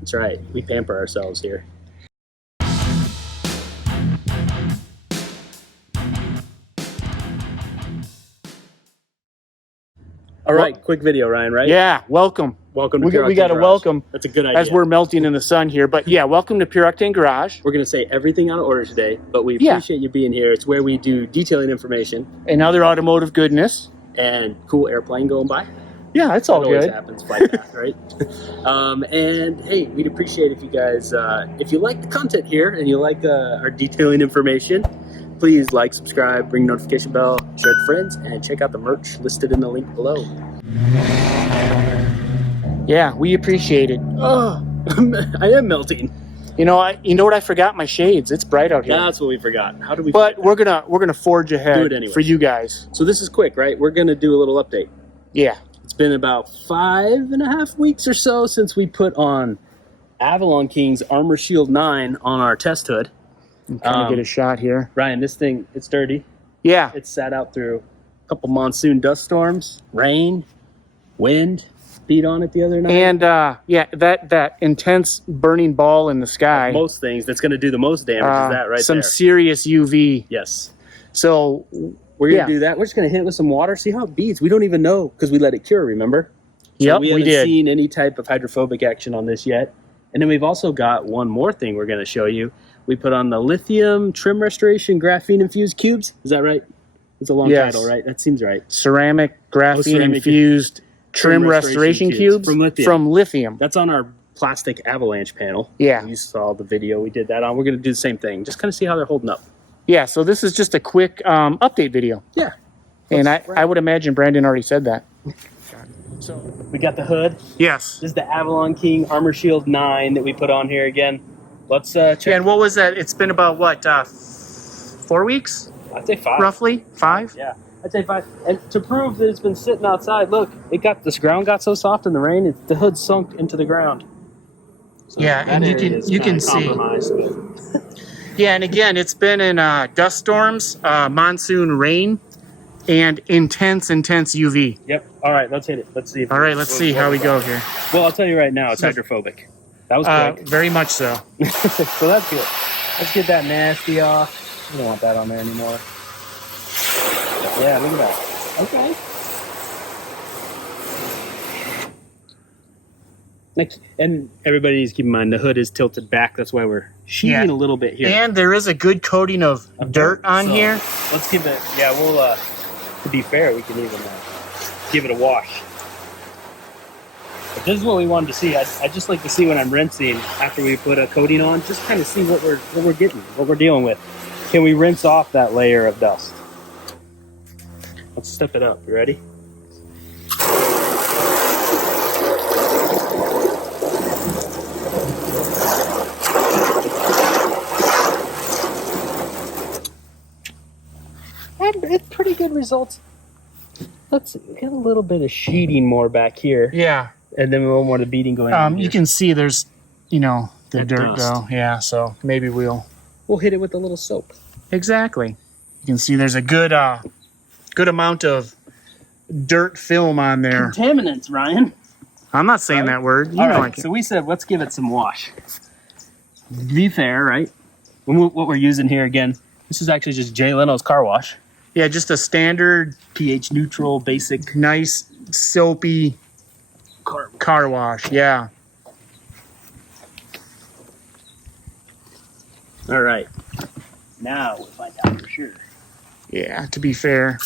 That's right. We pamper ourselves here. All right, quick video, Ryan, right? Yeah, welcome. Welcome to We got to welcome. That's a good idea. As we're melting in the sun here. But yeah, welcome to Pure Octane Garage. We're going to say everything out of order today, but we appreciate you being here. It's where we do detailing information. And other automotive goodness. And cool airplane going by. Yeah, it's all good. Always happens, flight path, right? And hey, we'd appreciate if you guys, if you like the content here and you like our detailing information, please like, subscribe, ring notification bell, share with friends, and check out the merch listed in the link below. Yeah, we appreciate it. Oh, I am melting. You know what? I forgot my shades. It's bright out here. That's what we forgot. How do we? But we're gonna forge ahead for you guys. So this is quick, right? We're gonna do a little update. Yeah. It's been about 5.5 weeks or so since we put on Avalon King's Armor Shield 9 on our test hood. I'm trying to get a shot here. Ryan, this thing, it's dirty. Yeah. It's sat out through a couple monsoon dust storms, rain, wind, beat on it the other night. And yeah, that intense burning ball in the sky. Most things that's going to do the most damage is that right some there. Some serious UV. Yes. So we're going to do that. We're just going to hit it with some water, see how it beats. We don't even know because we let it cure, remember? So yep, we haven't seen any type of hydrophobic action on this yet. And then we've also got one more thing we're going to show you. We put on the Lithium Trim Restoration Graphene-Infused Cubes. Is that right? It's a long title, right? That seems right. Ceramic Graphene-Infused Trim Restoration Cubes from lithium. That's on our plastic avalanche panel. Yeah. You saw the video we did that on. We're going to do the same thing. Just kind of see how they're holding up. Yeah, so this is just a quick update video. Yeah. And I would imagine Brandon already said that. So we got the hood. Yes. This is the Avalon King Armor Shield 9 that we put on here again. Let's check. Yeah, and what was that? It's been about, what, 4 weeks? I'd say 5. Roughly? 5? Yeah, I'd say 5. And to prove that it's been sitting outside, look, this ground got so soft in the rain, the hood sunk into the ground. So yeah, and you can see. Yeah, and again, it's been in dust storms, monsoon rain, and intense UV. Yep. All right, let's hit it. Let's see. All right, let's see how we go here. Well, I'll tell you right now, it's hydrophobic. That was quick. Very much so. So that's good. Let's get that nasty off. We don't want that on there anymore. Yeah, look at that. Okay. Next, and everybody needs to keep in mind the hood is tilted back. That's why we're sheeting a little bit here. And there is a good coating of dirt on here. Let's give it. Yeah, we'll. To be fair, we can even give it a wash. But this is what we wanted to see. I just like to see when I'm rinsing after we put a coating on, just kind of see what we're getting, what we're dealing with. Can we rinse off that layer of dust? Let's step it up. You ready? It's pretty good results. Let's get a little bit of sheeting more back here. Yeah. And then a little more of the beading going on. You can see there's, the that dirt dust. though. Yeah, so maybe we'll hit it with a little soap. Exactly. You can see there's a good amount of dirt film on there. Contaminants, Ryan. I'm not saying that word. All right, so we said let's give it some wash. To be fair, right? What we're using here again, this is actually just Jay Leno's car wash. Yeah, just a standard pH neutral, basic, nice, soapy car wash. Yeah. All right. Now we'll find out for sure. Yeah, to be fair.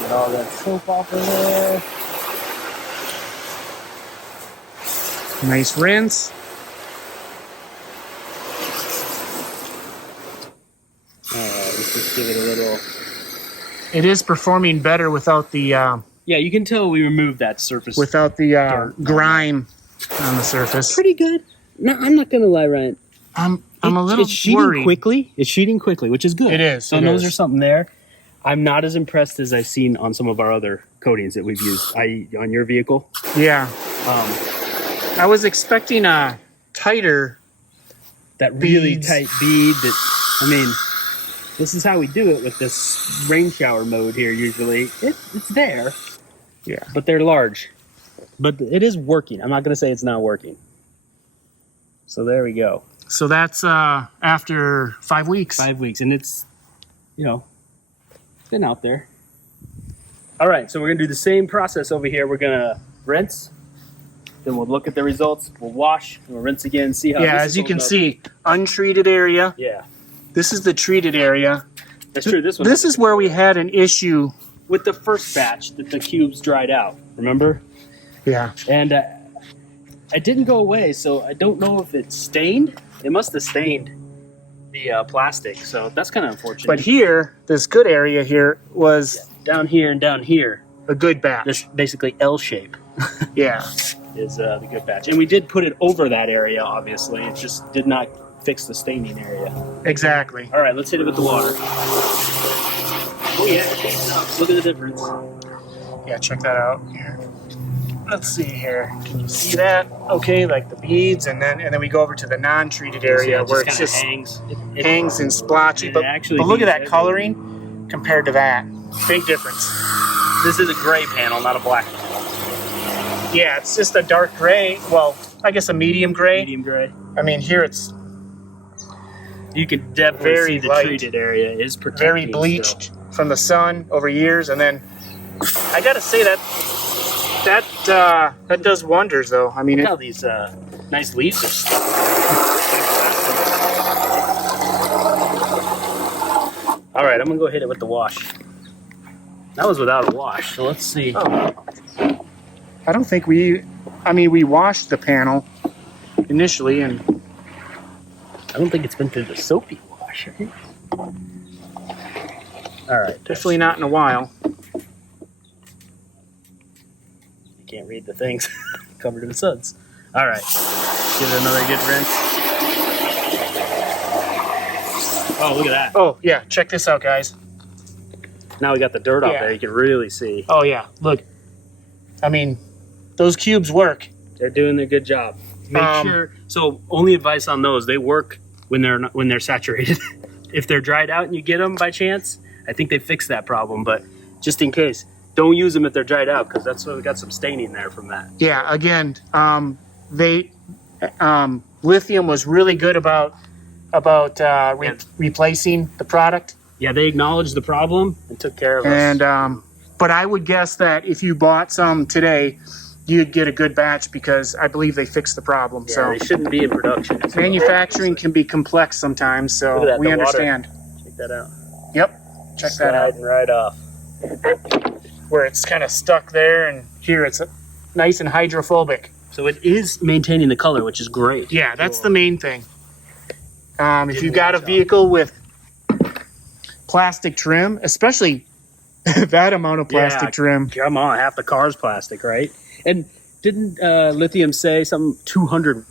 Get all that soap off of there. Nice rinse. Let's just give it a little. It is performing better without the. Yeah, you can tell we removed that surface. Without the grime on the surface. Pretty good. No, I'm not gonna lie, Ryan. I'm a little It's sheeting worried. quickly. It's sheeting quickly, which is good. It is. So those are something there. I'm not as impressed as I've seen on some of our other coatings that we've used, i.e. on your vehicle. Yeah. I was expecting a tighter. That really tight bead. This is how we do it with this rain shower mode here usually. It's there. Yeah. But they're large. But it is working. I'm not going to say it's not working. So there we go. So that's after 5 weeks. 5 weeks, and it's, you know, been out there. All right, so we're going to do the same process over here. We're going to rinse, then we'll look at the results, we'll wash, and we'll rinse again, see how Yeah, as you can see, untreated area. Yeah. This is the treated area. That's true. This is where we had an issue. With the first batch that the cubes dried out, remember? Yeah. And it didn't go away, so I don't know if it stained. It must have stained the plastic, so that's kind of unfortunate. But here, this good area here was down here and down here, a good batch. this basically L shape Yeah. is the good batch. And we did put it over that area, obviously. It just did not fix the staining area. Exactly. All right, let's hit it with the water. Oh yeah, look at the difference. Yeah, check that out here. Let's see here. Can you see that? Okay, like the beads, and then we go over to the non-treated area where it just hangs. It hangs and splotchy. But look at that coloring compared to that. Big difference. This is a gray panel, not a black panel. Yeah, it's just a dark gray. Well, I guess a medium gray. Medium gray. I mean, here it's You can definitely very see the light, treated area is protected. very bleached from the sun over years, and then I gotta say that does wonders, though. I mean, look how these nice leaves are stuck. All right, I'm gonna go hit it with the wash. That was without a wash, so let's see. Oh. I don't think we washed the panel initially, and I don't think it's been through the soapy wash. Right? All right, definitely not in a while. I can't read the things covered in suds. All right, give it another good rinse. Oh, look at that. Oh, yeah, check this out, guys. Now we got the dirt off Yeah. there. You can really see. Oh, yeah, look. I mean, those cubes work. They're doing their good job. Make sure. So, only advice on those: they work when they're saturated. If they're dried out and you get them by chance, I think they fixed that problem. But just in case, don't use them if they're dried out, because that's why we got some staining there from that. Yeah, again, Lithium was really good about replacing the product. Yeah, they acknowledged the problem and took care of us. And but I would guess that if you bought some today, you'd get a good batch, because I believe they fixed the problem. Yeah, so they shouldn't be in production. manufacturing can be complex sometimes, so Look at that, we the understand. water. Check that out. Yep, check that out. Sliding right off. Where it's kind of stuck there, and here it's nice and hydrophobic. So it is maintaining the color, which is great. Yeah, that's the main thing. If you've got a vehicle with plastic trim, especially that amount of plastic trim. Come on, half the car's plastic, right? And didn't Lithium say some 200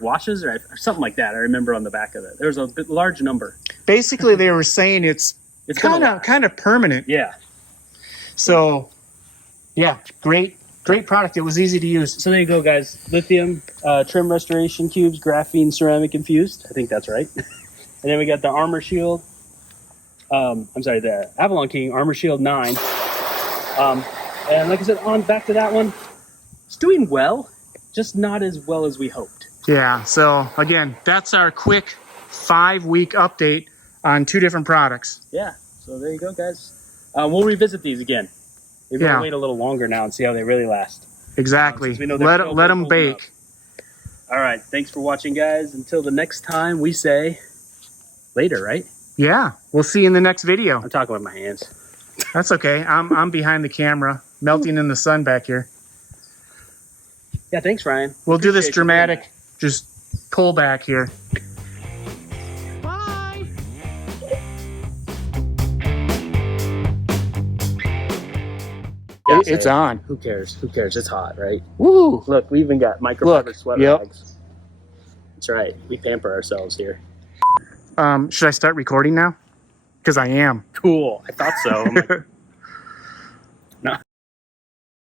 washes or something like that? I remember on the back of it. There was a large number. Basically, they were saying it's kind of permanent. Yeah. So, yeah, great product. It was easy to use. So there you go, guys. Lithium trim restoration cubes, graphene ceramic infused. I think that's right. And then we got the Armor Shield. The Avalon King Armor Shield 9. And like I said, on back to that one, it's doing well, just not as well as we hoped. Yeah, so again, that's our quick 5-week update on 2 different products. Yeah, so there you go, guys. We'll revisit these again. Maybe we'll wait a little longer now and see how they really last. Exactly. We know let them bake. All right, thanks for watching, guys. Until the next time, we say later, right? Yeah, we'll see you in the next video. I'm talking with my hands. That's okay. I'm behind the camera, melting in the sun back here. Yeah, thanks, Ryan. We'll do this dramatic, just pull back here. Bye. It's on. Who cares? Who cares? It's hot, right? Woo! Look, we even got microfiber sweat Yep. rags. That's right. We pamper ourselves here. Should I start recording now? Because I am. Cool. I thought so. I'm like,